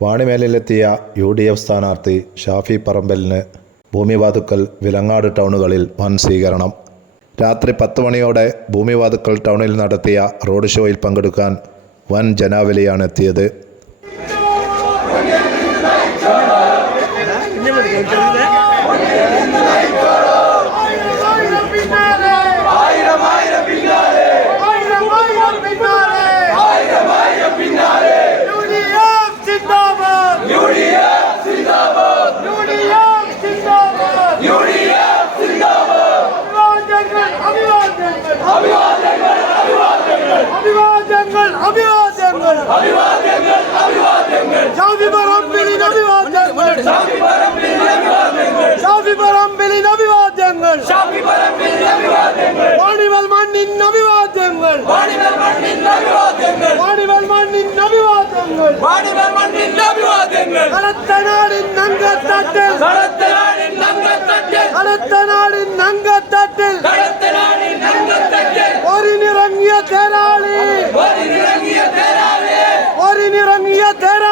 വാണിമേലിലെത്തിയ U D F സ്ഥാനാർത്ഥി ഷാഫി പറമ്പലിന് ഭൂമിവാതുക്കൽ വിലങ്ങാട് ടൗണുകളിൽ വൻ സ്വീകരണം. രാത്രി പത്ത് മണിയോടെ ഭൂമിവാതുക്കൽ ടൗണിൽ നടത്തിയ റോഡ് ഷോയിൽ പങ്കെടുക്കാൻ വൻ ജനാവലിയാണ് എത്തിയത്. അഭിവാദ്യങ്ങൾ അഭിവാദ്യങ്ങൾ അഭിവാദ്യങ്ങൾ അഭിവാദ്യങ്ങൾ അഭിവാദ്യങ്ങൾ അഭിവാദ്യങ്ങൾ ഷാഫി പറമ്പിലിന് അഭിവാദ്യങ്ങൾ ഷാഫി പറമ്പിലിന് അഭിവാദ്യങ്ങൾ ഷാഫി പറമ്പിലിന് അഭിവാദ്യങ്ങൾ ഷാഫി പറമ്പിലിന് അഭിവാദ്യങ്ങൾ വാണിവൽ മണ്ണിൻ അഭിവാദ്യങ്ങൾ വാണിവൽ മണ്ണിൻ അഭിവാദ്യങ്ങൾ വാണിവൽ മണ്ണിൻ അഭിവാദ്യങ്ങൾ വാണിവൽ മണ്ണിൻ അഭിവാദ്യങ്ങൾ കലത്തനാടിൻ അംഗത്തട്ടിൽ കലത്തനാടിൻ അംഗത്തട്ടിൽ കലത്തനാടിൻ അംഗത്തട്ടിൽ കലത്തനാടിൻ അംഗത്തട്ടിൽ ഒരിനിറങ്ങിയ തേരാളി. ഒരിനിറങ്ങിയ തേരാളി. ഒരിനിറങ്ങിയ തേരാളി.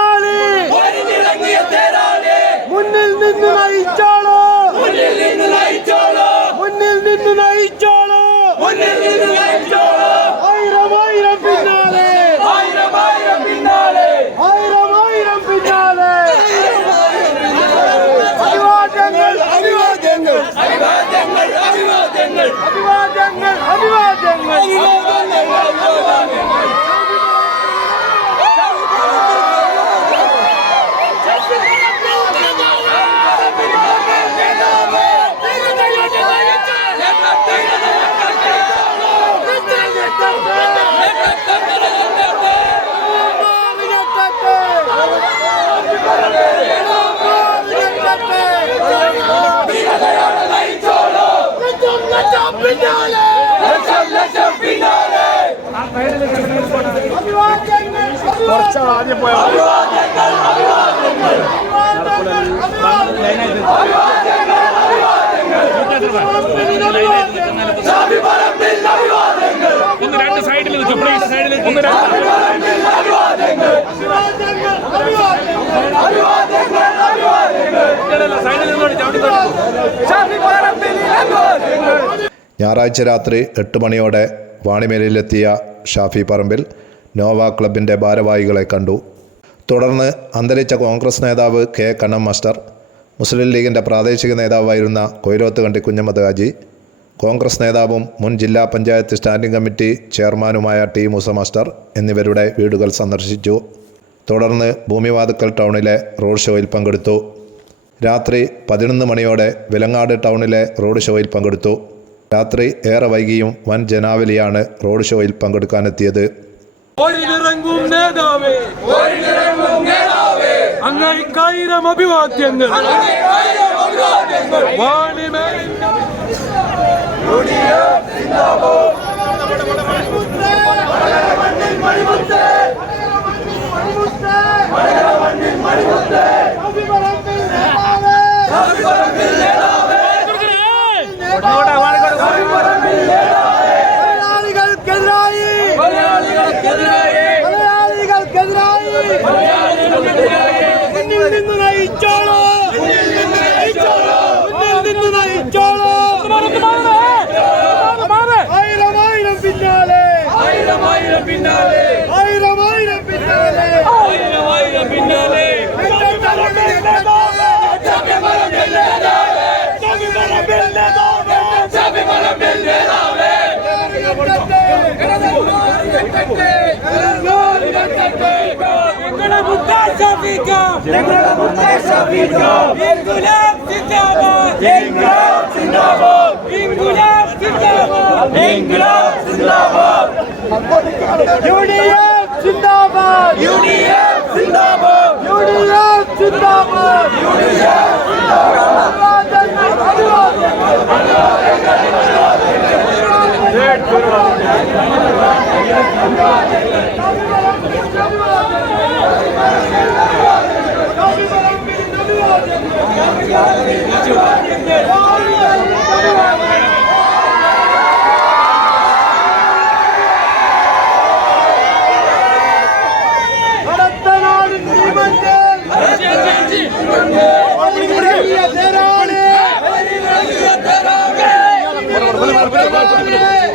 അഭിവാദ്യങ്ങൾ അഭിവാദ്യങ്ങൾ പിന്നാലെ. ലക്ഷം പിന്നാലെ. അഭിവാദ്യങ്ങൾ കുറച്ച് ആദ്യം അഭിവാദ്യങ്ങൾ ഒന്ന് രണ്ട് സൈഡിൽ നിൽക്കും പ്ലീസ് സൈഡിൽ ഒന്ന് രണ്ട് അഭിവാദ്യങ്ങൾ അഭിവാദ്യങ്ങൾ അഭിവാദ്യങ്ങൾ അഭിവാദ്യങ്ങൾ സൈഡിൽ നിന്നോട് ചവിട്ടി ഷാഫി പറമ്പിൽ അഭിവാദ്യങ്ങൾ ഞായറാഴ്ച രാത്രി എട്ട് മണിയോടെ വാണിമേലിലെത്തിയ ഷാഫി പറമ്പിൽ നോവ ക്ലബിന്റെ ഭാരവാഹികളെ കണ്ടു. തുടർന്ന് അന്തരിച്ച കോൺഗ്രസ് നേതാവ് കെ കണ്ണം മാസ്റ്റർ മുസ്ലിം ലീഗിന്റെ പ്രാദേശിക നേതാവായിരുന്ന കൊയിലോത്ത് കണ്ടി കുഞ്ഞമ്മദ് ഹാജി കോൺഗ്രസ് നേതാവും മുൻ ജില്ലാ പഞ്ചായത്ത് സ്റ്റാൻഡിംഗ് കമ്മിറ്റി ചെയർമാനുമായ ടി മൂസ മാസ്റ്റർ എന്നിവരുടെ വീടുകൾ സന്ദർശിച്ചു. തുടർന്ന് ഭൂമിവാതുക്കൽ ടൗണിലെ റോഡ് ഷോയിൽ പങ്കെടുത്തു. രാത്രി പതിനൊന്ന് മണിയോടെ വിലങ്ങാട് ടൗണിലെ റോഡ് ഷോയിൽ പങ്കെടുത്തു. രാത്രി ഏറെ വൈകിയും വൻ ജനാവലിയാണ് റോഡ് ഷോയിൽ പങ്കെടുക്കാനെത്തിയത്. അഭിവാദ്യങ്ങൾ. Şafikam! Demokrat Muhtar Şafikam! İnkılap Zindabad! İnkılap Zindabad! İnkılap Zindabad! İnkılap Zindabad! UDF Zindabad! UDF Zindabad! UDF Zindabad! UDF Zindabad! Thank you. করবে